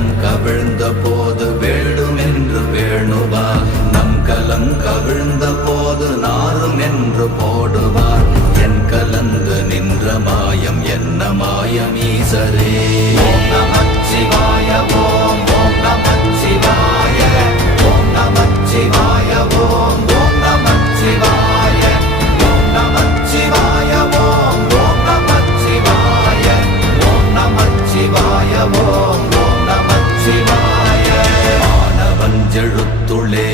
வெள்ளம் கவிழ்ந்த போது வேண்டுமென்று வேணுவார், நம் கலம் கவிழ்ந்த போது நாரும் என்று போடுவார். என் கலந்து நின்ற மாயம் என்ன மாயம் ஈசரே. ஓம் நமச்சிவாய ஓம் ஓம் நமச்சிவாய ஓம் நமச்சிவாய ஓம் ஓம் நமச்சிவாய ஓம் நமச்சிவாய ஓம் ஓம் நமச்சிவாய ஓம் நமச்சிவாய ஓம் ஓம் நமச்சிவாய. ஆனவஞ்செழுத்துளே